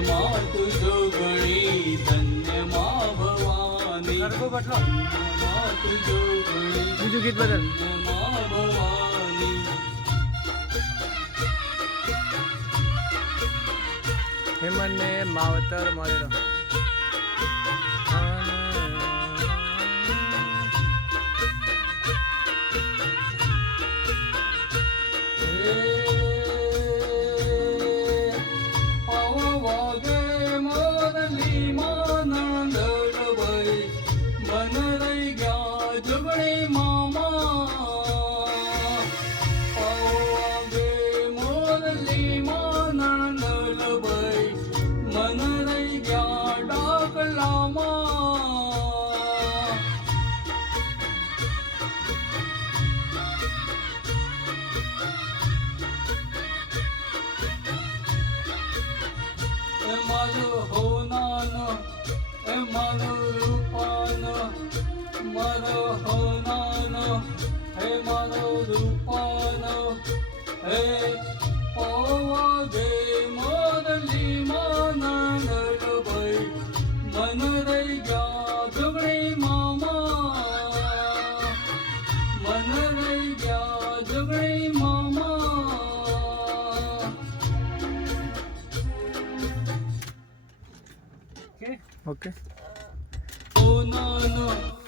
માત જોગણી ધન્ય મા ભવાની માત જોગણી બીજું ગીત બદલ મા ભવાની હેમંત ને માવતર મળેલો ઓકે Oh no no